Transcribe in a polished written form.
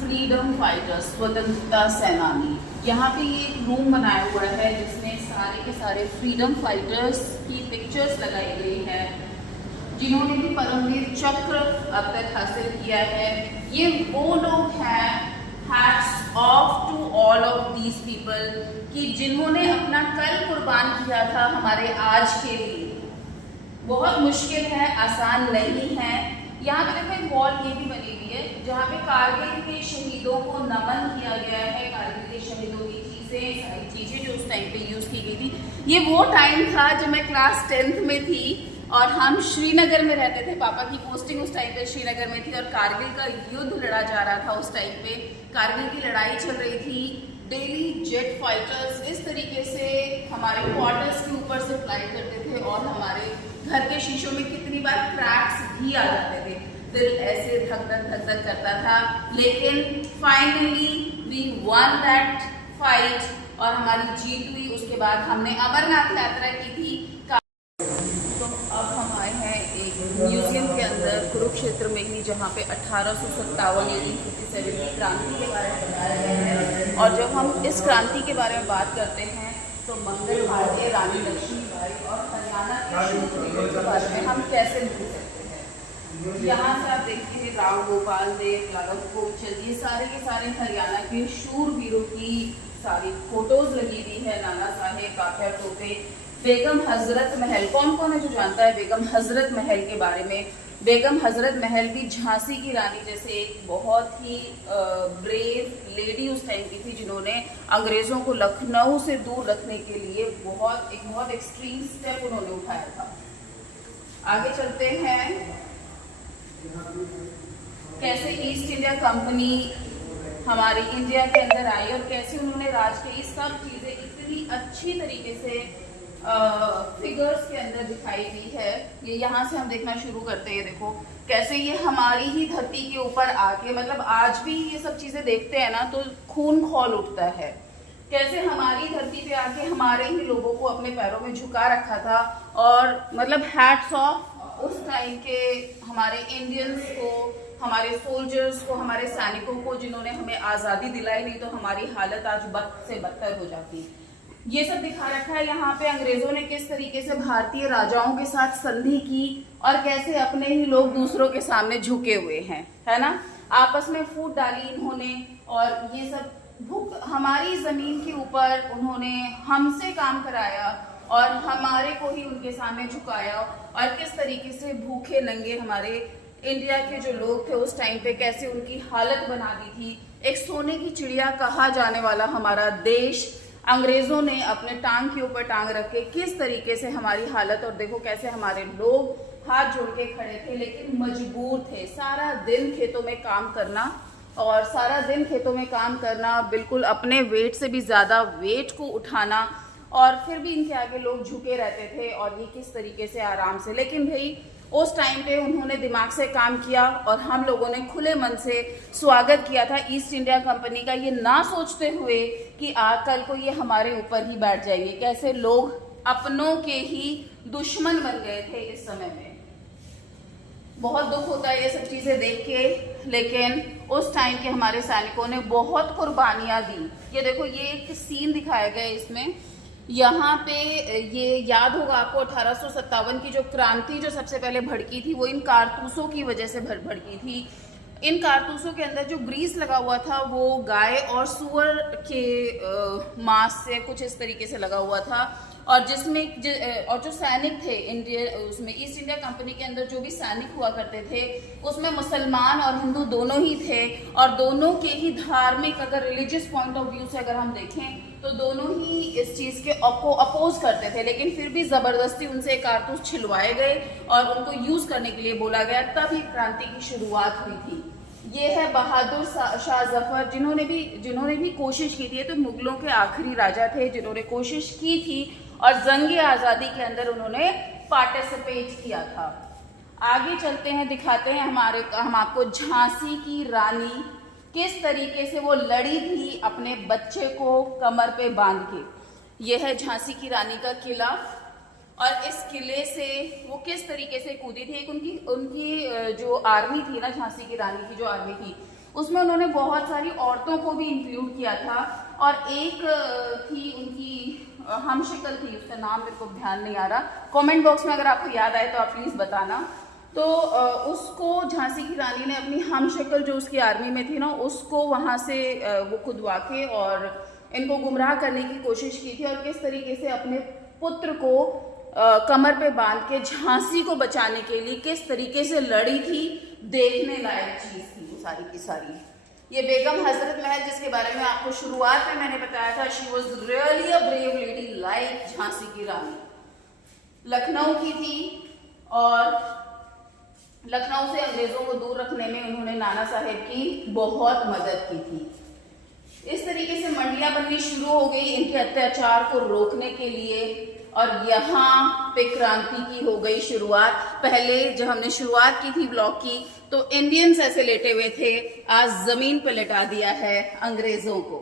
Freedom fighters, स्वतंत्रता सेनानी। यहाँ पे ये एक रूम बनाया हुआ है जिसमें सारे के सारे फ्रीडम फाइटर्स की पिक्चर्स लगाई गई है जिन्होंने भी परमवीर चक्र अब तक हासिल किया है। ये वो लोग हैं, hats off to all of these people, कि जिन्होंने अपना कल कुर्बान किया था हमारे आज के लिए। बहुत मुश्किल है, आसान नहीं है। यहाँ पे देखो एक वॉल ये भी बनी हुई है जहाँ पे कारगिल के शहीदों को नमन किया गया है। कारगिल के शहीदों की चीजें, सारी चीजें जो उस टाइम पे यूज की गई थी। ये वो टाइम था जब मैं क्लास 10th में थी और हम श्रीनगर में रहते थे। पापा की पोस्टिंग उस टाइम पे श्रीनगर में थी और कारगिल का युद्ध लड़ा जा रहा था। उस टाइम पे कारगिल की लड़ाई चल रही थी। डेली जेट फाइटर्स इस तरीके से हमारे क्वार्टर्स के ऊपर से फ्लाई करते थे और हमारे घर के शीशों में कितनी बार क्रैक्स भी आ जाते थे। दिल ऐसे धक धक करता था, लेकिन finally we won that fight और हमारी जीत हुई। उसके बाद हमने अमरनाथ यात्रा की थी। तो अब हम आए हैं एक म्यूजियम के अंदर कुरुक्षेत्र में ही, जहाँ पे 1857 यानी 57 की क्रांति के बारे में बताया गया है। और जब हम इस क्रांति के बारे में बात करते हैं तो मंगल भारतीय रानी लक्ष्मीबाई और हरियाणा के बारे में हम कैसे भूल सकते हैं। यहाँ से आप देखते हैं राव गोपाल देव, यादव कोचल, ये सारे के सारे हरियाणा के शूरवीरों की सारी फोटोज लगी हुई है। नाना साहेब, काफिया टोपे, बेगम हजरत महल। कौन कौन है जो जानता है बेगम हजरत महल के बारे में? बेगम हजरत महल भी झांसी की रानी जैसे एक बहुत ही ब्रेव लेडी उस टाइम की थी, जिन्होंने अंग्रेजों को लखनऊ से दूर रखने के लिए बहुत एक्सट्रीम स्टेप उन्होंने उठाया था। आगे चलते हैं, कैसे ईस्ट इंडिया कंपनी हमारी इंडिया के अंदर आई और कैसे उन्होंने राज की। ये सब चीजें इतनी अच्छी तरीके से फिगर्स के अंदर दिखाई दी है। ये यहाँ से हम देखना शुरू करते हैं। देखो कैसे ये हमारी ही धरती के ऊपर आके, मतलब आज भी ये सब चीजें देखते हैं ना तो खून खौल उठता है। कैसे हमारी धरती पे आके हमारे ही लोगों को अपने पैरों में झुका रखा था। और मतलब हैट्स ऑफ उस टाइम के हमारे इंडियंस को, हमारे सोल्जर्स को, हमारे सैनिकों को, जिन्होंने हमें आजादी दिलाई, नहीं तो हमारी हालत आज बद से बदतर हो जाती। ये सब दिखा रखा है यहाँ पे। अंग्रेजों ने किस तरीके से भारतीय राजाओं के साथ संधि की और कैसे अपने ही लोग दूसरों के सामने झुके हुए हैं, है ना। आपस में फूट डाली इन्होंने और ये सब हमारी जमीन के ऊपर उन्होंने हमसे काम कराया और हमारे को ही उनके सामने झुकाया। और किस तरीके से भूखे नंगे हमारे इंडिया के जो लोग थे उस टाइम पे, कैसे उनकी हालत बना दी थी। एक सोने की चिड़िया कहा जाने वाला हमारा देश अंग्रेजों ने अपने टांग के ऊपर टांग रख के किस तरीके से हमारी हालत, और देखो कैसे हमारे लोग हाथ जोड़ के खड़े थे लेकिन मजबूर थे। सारा दिन खेतों में काम करना और सारा दिन खेतों में काम करना, बिल्कुल अपने वेट से भी ज्यादा वेट को उठाना, और फिर भी इनके आगे लोग झुके रहते थे। और ये किस तरीके से आराम से, लेकिन भाई उस टाइम पे उन्होंने दिमाग से काम किया और हम लोगों ने खुले मन से स्वागत किया था ईस्ट इंडिया कंपनी का, ये ना सोचते हुए कि कल को ये हमारे ऊपर ही बैठ जाएंगे। कैसे लोग अपनों के ही दुश्मन बन गए थे इस समय में। बहुत दुख होता है ये सब चीजें देख के, लेकिन उस टाइम के हमारे सैनिकों ने बहुत कुर्बानियां दी। ये देखो ये एक सीन दिखाया गया है इसमें। यहाँ पे ये याद होगा आपको 1857 की जो क्रांति जो सबसे पहले भड़की थी वो इन कारतूसों की वजह से भड़की थी। इन कारतूसों के अंदर जो ग्रीस लगा हुआ था वो गाय और सुअर के मांस से कुछ इस तरीके से लगा हुआ था। और जिसमें और जो सैनिक थे इंडिया, उसमें ईस्ट इंडिया कंपनी के अंदर जो भी सैनिक हुआ करते थे उसमें मुसलमान और हिंदू दोनों ही थे। और दोनों के ही धार्मिक, अगर रिलीजियस पॉइंट ऑफ व्यू से अगर हम देखें तो दोनों ही इस चीज के अपोज करते थे, लेकिन फिर भी जबरदस्ती उनसे कारतूस छिलवाए गए और उनको यूज करने के लिए बोला गया, तब ही क्रांति की शुरुआत हुई थी। ये है बहादुर शाह जफर, जिन्होंने भी कोशिश की थी। ये तो मुगलों के आखिरी राजा थे जिन्होंने कोशिश की थी और जंग आजादी के अंदर उन्होंने पार्टिसिपेट किया था। आगे चलते हैं, दिखाते हैं हम आपको झांसी की रानी किस तरीके से वो लड़ी थी अपने बच्चे को कमर पे बांध के। यह है झांसी की रानी का किला और इस किले से वो किस तरीके से कूदी थी। एक उनकी जो आर्मी थी ना, झांसी की रानी की जो आर्मी थी, उसमें उन्होंने बहुत सारी औरतों को भी इंक्लूड किया था, और एक थी उनकी हमशक्ल थी, उसका नाम मेरे को ध्यान नहीं आ रहा, कमेंट बॉक्स में अगर आपको याद आए तो आप प्लीज बताना। तो उसको झांसी की रानी ने अपनी हमशक्ल जो उसकी आर्मी में थी ना, उसको वहां से वो खुदवा के और इनको गुमराह करने की कोशिश की थी, और किस तरीके से अपने पुत्र को कमर पे बांध के झांसी को बचाने के लिए किस तरीके से लड़ी थी, देखने लायक चीज थी वो सारी की सारी। ये बेगम हजरत महल, जिसके बारे में आपको शुरुआत में मैंने बताया था, she was really a brave lady like Jhansi की रानी। लखनऊ की थी, और लखनऊ से अंग्रेजों को दूर रखने में उन्होंने नाना साहेब की बहुत मदद की थी। इस तरीके से मंडियां बननी शुरू हो गई इनके अत्याचार को रोकने के लिए, और यहाँ पे क्रांति की हो गई शुरुआत। पहले जब हमने शुरुआत की थी ब्लॉग की, तो इंडियंस ऐसे लेटे हुए थे, आज जमीन पे लिटा दिया है अंग्रेजों को।